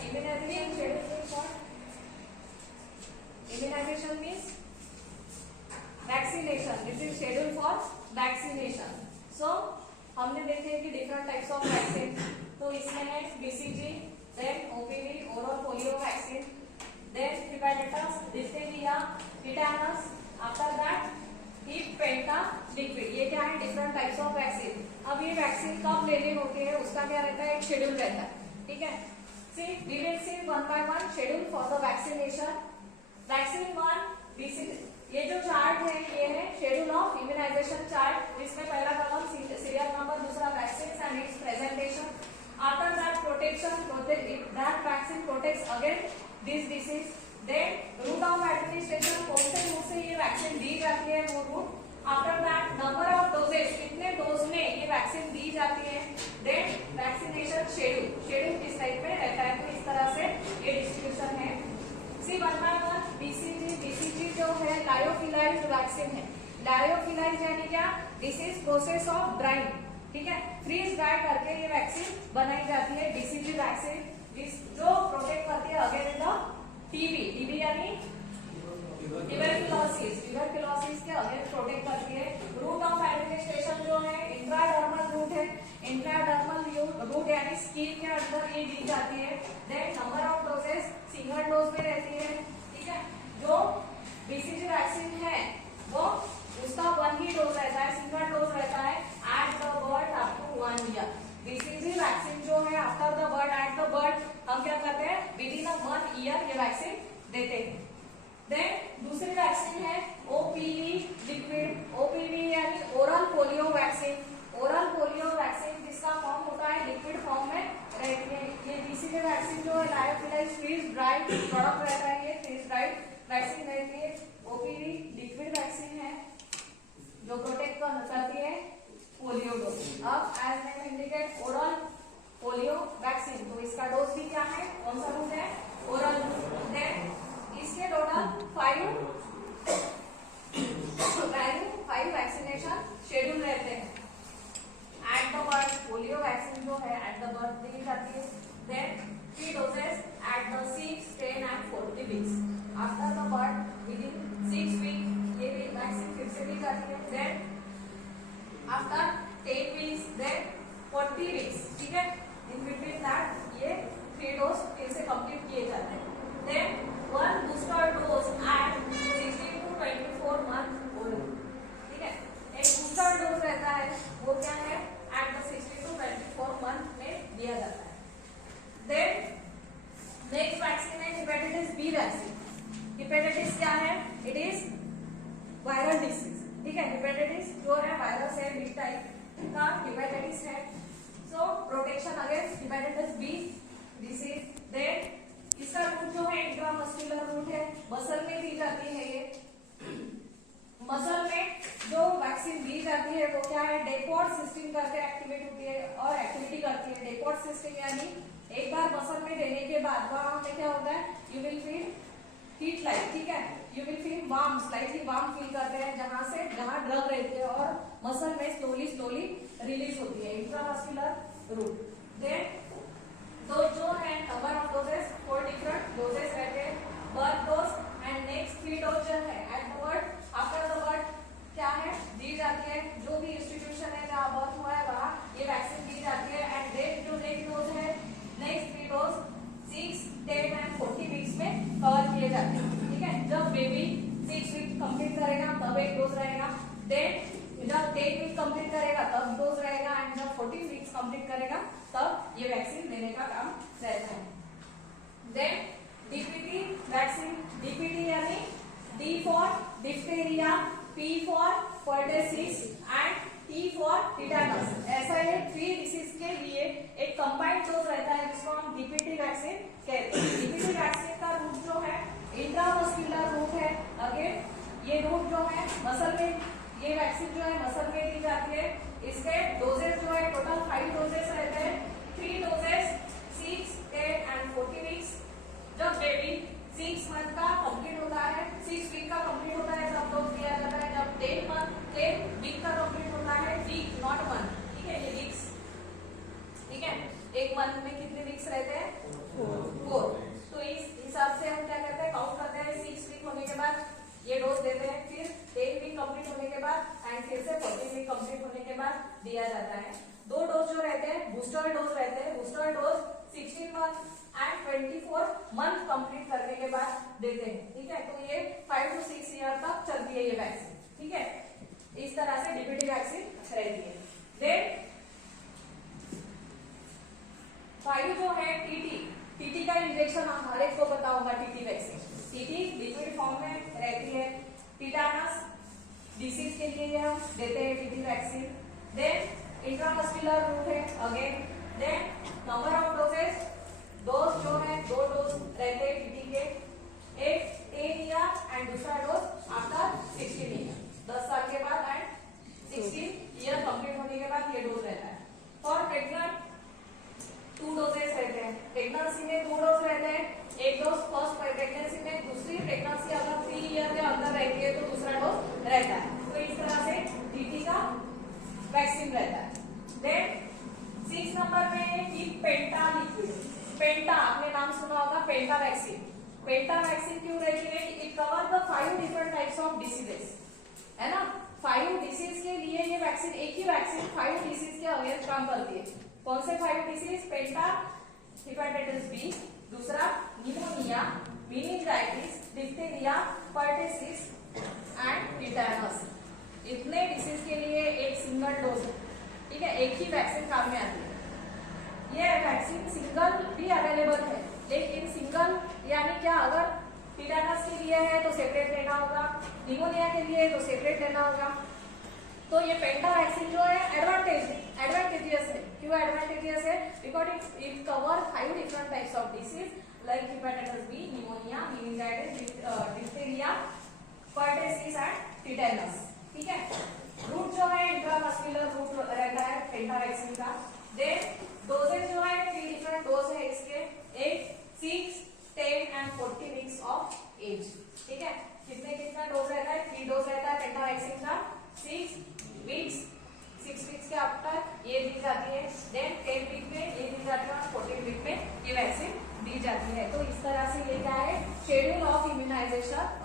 Immunization schedule is what? Immunization means vaccination. This is schedule for vaccination. So हमने देखे कि different types of vaccine, तो इसमें है BCG, then OPV oral polio vaccine, then hepatitis, diphtheria, tetanus, after that Hib penta liquid. ये क्या है? Different types of vaccine. अब ये वैक्सीन कब लेनी होती है उसका क्या रहता है? एक शेड्यूल रहता है. ठीक है. See we will see one by one schedule for the vaccination. Vaccine 1 BCG. ये जो चार्ट है ये है शेड्यूल ऑफ इम्यूनाइजेशन चार्ट. इसमें पहला कॉलम सीरियल नंबर, दूसरा vaccine and its presentation. After that protection, that vaccine protects against this disease. Then route of administration, कौन से रूट से ये वैक्सीन दी जाती है वो route. After that number of doses, कितने डोज में ये वैक्सीन दी जाती है. देन वैक्सीनेशन शेड्यूल, शेड्यूल किस टाइप में रहता है. तो इस तरह से ये डिस्ट्रीब्यूशन है. See one by one BCG. BCG जो है लायोफिलाइज्ड वैक्सीन है. लायोफिलाइज्ड यानी क्या? This is process of drying. ठीक है. फ्रीज ड्राई करके ये वैक्सीन बनाई जाती है. बीसीजी वैक्सीन जो प्रोटेक्ट करती है अगेंस्ट द टीबी. टीबी यानी ट्यूबरकुलोसिस. ट्यूबरकुलोसिस के अगेंस्ट प्रोटेक्ट करती है. रूट ऑफ एडमिनिस्ट्रेशन जो है इंट्राडर्मल रूट है. इंट्राडर्मल रूट यानी स्किन के अंदर ये दी जाती है. Then number of doses single dose में रहती है. ठीक है. जो बीसीजी वैक्सीन है वो उसका 1 ही डोज रहता है, सिंगल डोज रहता है at the birth up to 1 year. BCG vaccine जो है after the birth, at the birth हम क्या करते हैं? विद इन 1 ईयर ये वैक्सीन देते हैं. देन दूसरी वैक्सीन है ओपीवी लिक्विड. ओपीवी यानी oral polio vaccine. Oral polio vaccine जिसका फॉर्म होता है लिक्विड फॉर्म में रहती है. ये बीसीजी वैक्सीन जो है लायोफिलाइज्ड फ्रीज ड्राइड प्रोडक्ट रहता है. ये फ्रीज ड्राइड वैक्सीन रहती है. ओपीवी लिक्विड वैक्सीन है जो प्रोटेक्ट करती है पोलियो डोज. अब as name indicate oral polio vaccine, तो इसका डोज भी क्या है? कौन सा रूट है? ओरल. देन इसके टोटल 5 वैक्सीनेशन शेड्यूल रहते हैं. At the birth polio vaccine जो है एट द बर्थ दी जाती है. Then 3 doses at the 6, 10 and 40 weeks. After the birth within 6 week ये वैक्सीन फिर से दी जाती है. Then after 10 weeks, then 40 weeks. ठीक है. इन बिटवीन दैट ये 3 डोज फिर से कंप्लीट किए जाते हैं. Then 1 booster dose at 16 to 24 month old. ठीक है. एक बूस्टर डोज रहता है वो क्या है? एट द 16 to 24 मंथ में दिया जाता है. देन नेक्स्ट वैक्सीन है हेपेटाइटिस बी वैक्सीन. हेपेटाइटिस क्या है? It is viral disease. ठीक है. हेपेटाइटिस जो है वायरस है, बी टाइप का हेपेटाइटिस है. So protection against hepatitis B disease. Then इसका रूट जो है इंट्रामस्कुलर रूट है, मसल में दी जाती है. ये मसल में जो वैक्सीन दी जाती है वो क्या है? डेपोर्ट सिस्टम करके एक्टिवेट होती है और एक्टिविटी करती है. डेपोर्ट सिस्टम यानी एक बार मसल में देने के बाद वहां में क्या होता है? You will feel heat like. ठीक है. You will feel warm, slightly warm feel करते हैं जहां ड्रग रहती है और मसल में स्लोली रिलीज होती है. Intramuscular root. देन तो जो है number of doses 4 different doses रहते हैं. Birth dose and next 3 dose जो है at the birth, after the birth क्या है? दी जाती है. जो भी इंस्टीट्यूशन है जहाँ बर्थ हुआ है वहाँ ये वैक्सीन दी जाती है. एंड देन जो नेक्स्ट डोज है, नेक्स्ट 3 डोज 6, 10 एंड 40 वीक्स में कवर किए जाते हैं. ठीक है. जब बेबी 6 वीक कंप्लीट करेगा तब एक डोज रहेगा. देन जब 10 वीक कंप्लीट करेगा तब डोज रहेगा. एंड जब 14 वीक्स कंप्लीट करेगा तब ये वैक्सीन देने का काम रहता है. Then DPT vaccine. डीपीटी यानी D for diphtheria, P for pertussis and T for tetanus. ऐसा ये 3 डिसीज के लिए एक कंबाइंड डोज रहता है जिसको हम डीपीटी वैक्सीन कहते हैं. डीपीटी वैक्सीन का रूट जो है इंट्रामस्कुलर रूट है. अगेन ये रूट जो है मसल में, ये वैक्सीन जो है मसल में दी जाती है. इसके डोजेस जो है टोटल 5 डोजेस रहते हैं. 3 डोजेस 6, 10 एंड 40 वीक्स. जब बेबी 6 मंथ का कंप्लीट होता है, 6 वीक का कंप्लीट होता है तब डोज दिया जाता है. जब 10 वीक का कंप्लीट होता है, वीक नॉट मंथ. ठीक है. ये वीक्स. ठीक है. एक मंथ में कितने वीक्स रहते हैं? 4. 24 मंथ कंप्लीट करने के बाद देते हैं, ठीक है। तो ये 5 to 6 ईयर तक चलती है ये वैक्सीन, ठीक है। इस तरह से डीपीटी वैक्सीन रहती है। देन 5 जो है टीटी का इंजेक्शन हर एक को पता होगा। TT vaccine, TT liquid form में रहती है। टीटानस डिसीज के लिए हम देते हैं TT vaccine. Then intramuscular route है again. Then number of doses, dose जो है 2 डोज रहते हैं टीटी के, एक 10 ईयर एंड दूसरा डोज आफ्टर 16 ईयर, 10 साल के बाद एंड 16 ईयर कंप्लीट होने के बाद ये डोज रहता है। फॉर प्रेग्नेंट 2 डोजेस रहते हैं। प्रेगनेंसी में 2 डोज रहते हैं, एक डोज फर्स्ट प्रेगनेंसी में, दूसरी प्रेगनेंसी अगर 3 ईयर के अंदर रहती है तो दूसरा डोज रहता है। तो इस तरह से टीटी का वैक्सीन रहता है। देन 6 नंबर पे है कि पेंटा लिक्विड। पेंटा आपने नाम सुना होगा, पेंटा वैक्सीन। पेंटा वैक्सीन क्यों रहती है कि it cover the 5 different types of diseases, है ना। 5 डिसीज के लिए ये वैक्सीन, एक ही वैक्सीन 5 डिसीज के अगेंस्ट काम करती है। कौन से 5 डिसीज? पेंटा, हेपेटाइटिस बी, दूसरा pneumonia, meningitis, diphtheria, pertussis and tetanus. इतने डिसीज के लिए एक सिंगल डोज है, ठीक है, एक ही वैक्सीन काम में आती है। ये वैक्सीन सिंगल भी अवेलेबल है, लेकिन सिंगल यानी क्या, अगर टिटेनस के लिए है तो सेपरेट लेना होगा, निमोनिया के लिए तो सेपरेट लेना होगा। तो ये पेंटा वैक्सीन जो है एडवांटेजियस है। क्यों एडवांटेजियस है? Because it cover 5 different types of disease like hepatitis B, pneumonia, meningitis, diphtheria, pertussis and tetanus, ठीक है। रूट जो है इंट्रामस्कुलर रूट रहता है पेंटा वैक्सीन का। देन डोजेज जो है 3 डिफरेंट डोज है इसके, 8, 6, 10 एंड 40 वीक्स ऑफ एज, ठीक है। कितना डोज रहता है? 3 डोज रहता है पेंटा वैक्सीन का। 6 वीक्स के आफ्टर ये दी जाती है। देन 10 वीक में ये दी जाती है और 14 वीक में ये वैक्सीन दी जाती है। तो इस तरह से ये क्या है, शेड्यूल ऑफ इम्यूनाइजेशन